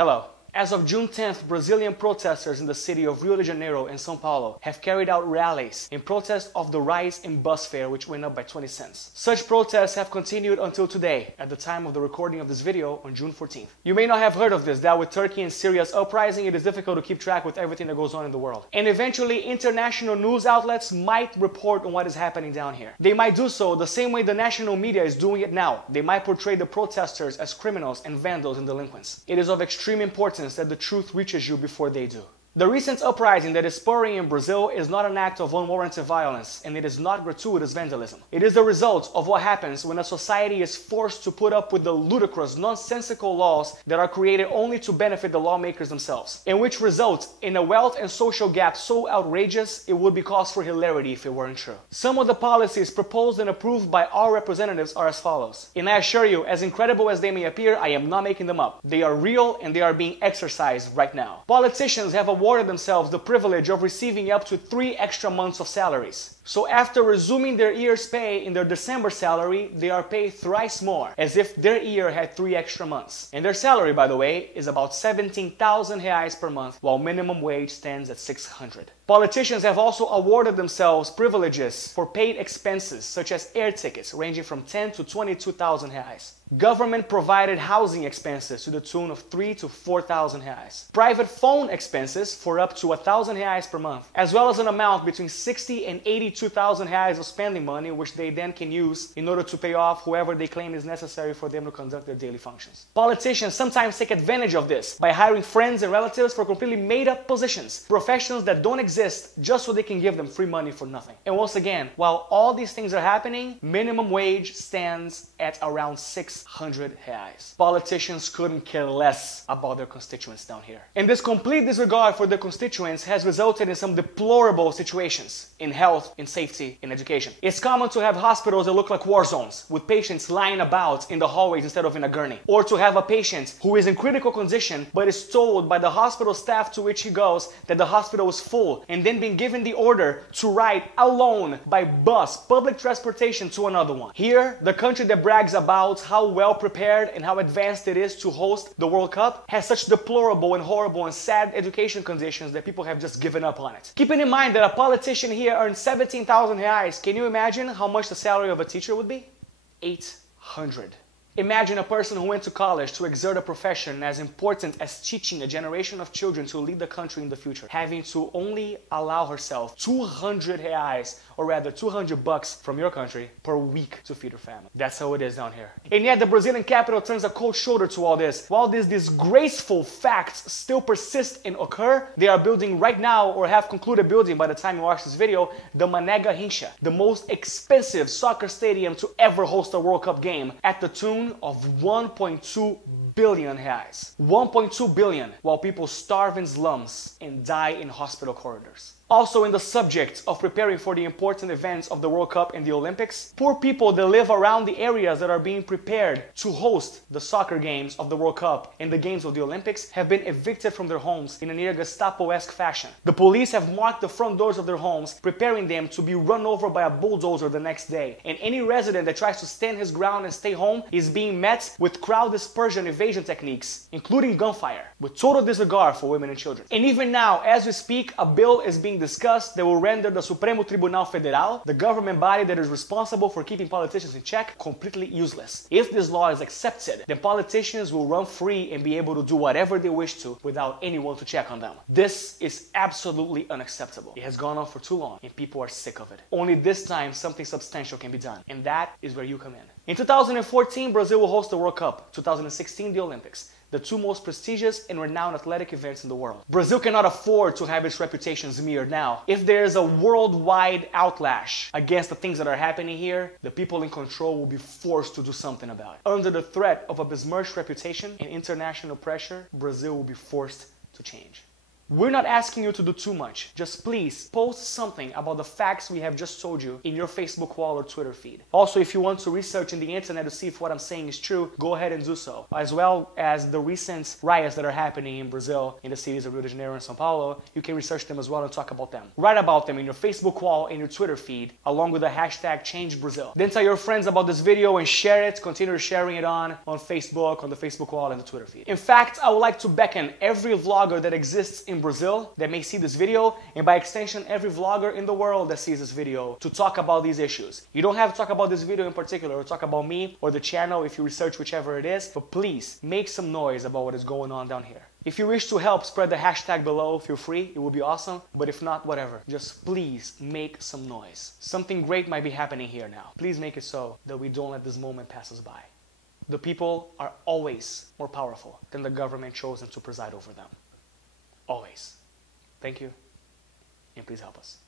Hello. As of June 10th, Brazilian protesters in the city of Rio de Janeiro and São Paulo have carried out rallies in protest of the rise in bus fare, which went up by 20 cents. Such protests have continued until today, at the time of the recording of this video on June 14th. You may not have heard of this, that with Turkey and Syria's uprising, it is difficult to keep track with everything that goes on in the world. And eventually, international news outlets might report on what is happening down here. They might do so the same way the national media is doing it now. They might portray the protesters as criminals and vandals and delinquents. It is of extreme importance that the truth reaches you before they do. The recent uprising that is spurring in Brazil is not an act of unwarranted violence, and it is not gratuitous vandalism. It is the result of what happens when a society is forced to put up with the ludicrous, nonsensical laws that are created only to benefit the lawmakers themselves, and which result in a wealth and social gap so outrageous it would be cause for hilarity if it weren't true. Some of the policies proposed and approved by our representatives are as follows. And I assure you, as incredible as they may appear, I am not making them up. They are real and they are being exercised right now. Politicians have awarded themselves the privilege of receiving up to 3 extra months of salaries. So after resuming their year's pay in their December salary, they are paid thrice more, as if their year had 3 extra months. And their salary, by the way, is about 17,000 reais per month, while minimum wage stands at 600. Politicians have also awarded themselves privileges for paid expenses, such as air tickets, ranging from 10 to 22,000 reais. Government-provided housing expenses to the tune of 3 to 4,000 reais. Private phone expenses for up to 1,000 reais per month, as well as an amount between 60 and 82,000 reais of spending money, which they then can use in order to pay off whoever they claim is necessary for them to conduct their daily functions. Politicians sometimes take advantage of this by hiring friends and relatives for completely made-up positions, professions that don't exist, just so they can give them free money for nothing. And once again, while all these things are happening, minimum wage stands at around 600 reais. Politicians couldn't care less about their constituents down here. And this complete disregard for their constituents has resulted in some deplorable situations in health, in safety, in education. It's common to have hospitals that look like war zones, with patients lying about in the hallways instead of in a gurney. Or to have a patient who is in critical condition but is told by the hospital staff to which he goes that the hospital is full, and then being given the order to ride alone by bus, public transportation, to another one. Here, the country that brags about how well prepared and how advanced it is to host the World Cup has such deplorable and horrible and sad education conditions that people have just given up on it. Keeping in mind that a politician here earns 17,000 reais, can you imagine how much the salary of a teacher would be? 800. Imagine a person who went to college to exert a profession as important as teaching a generation of children to lead the country in the future, having to only allow herself 200 reais, or rather 200 bucks from your country per week to feed her family. That's how it is down here. And yet the Brazilian capital turns a cold shoulder to all this. While these disgraceful facts still persist and occur, they are building right now, or have concluded building by the time you watch this video, the Mané Garrincha, the most expensive soccer stadium to ever host a World Cup game, at the tune of 1.2 billion reais. 1.2 billion, while people starve in slums and die in hospital corridors. Also, in the subject of preparing for the important events of the World Cup and the Olympics, poor people that live around the areas that are being prepared to host the soccer games of the World Cup and the games of the Olympics have been evicted from their homes in a near Gestapo-esque fashion. The police have marked the front doors of their homes, preparing them to be run over by a bulldozer the next day. And any resident that tries to stand his ground and stay home is being met with crowd dispersion evasion techniques, including gunfire, with total disregard for women and children. And even now, as we speak, a bill is being discussed that will render the Supremo Tribunal Federal, the government body that is responsible for keeping politicians in check, completely useless. If this law is accepted, then politicians will run free and be able to do whatever they wish to without anyone to check on them. This is absolutely unacceptable. It has gone on for too long and people are sick of it. Only this time something substantial can be done, and that is where you come in. In 2014, Brazil will host the World Cup. 2016, the Olympics. The two most prestigious and renowned athletic events in the world. Brazil cannot afford to have its reputation smeared now. If there is a worldwide outlash against the things that are happening here, the people in control will be forced to do something about it. Under the threat of a besmirched reputation and international pressure, Brazil will be forced to change. We're not asking you to do too much. Just please post something about the facts we have just told you in your Facebook wall or Twitter feed. Also, if you want to research in the internet to see if what I'm saying is true, go ahead and do so. As well as the recent riots that are happening in Brazil, in the cities of Rio de Janeiro and São Paulo, you can research them as well and talk about them. Write about them in your Facebook wall and your Twitter feed, along with the hashtag #ChangeBrazil. Then tell your friends about this video and share it. Continue sharing it on Facebook, on the Facebook wall and the Twitter feed. In fact, I would like to beckon every vlogger that exists in Brazil that may see this video, and by extension every vlogger in the world that sees this video, to talk about these issues. You don't have to talk about this video in particular or talk about me or the channel if you research whichever it is, but please make some noise about what is going on down here. If you wish to help spread the hashtag below, feel free, it would be awesome, but if not, whatever. Just please make some noise. Something great might be happening here now. Please make it so that we don't let this moment pass us by. The people are always more powerful than the government chosen to preside over them. Always. Thank you, and please help us.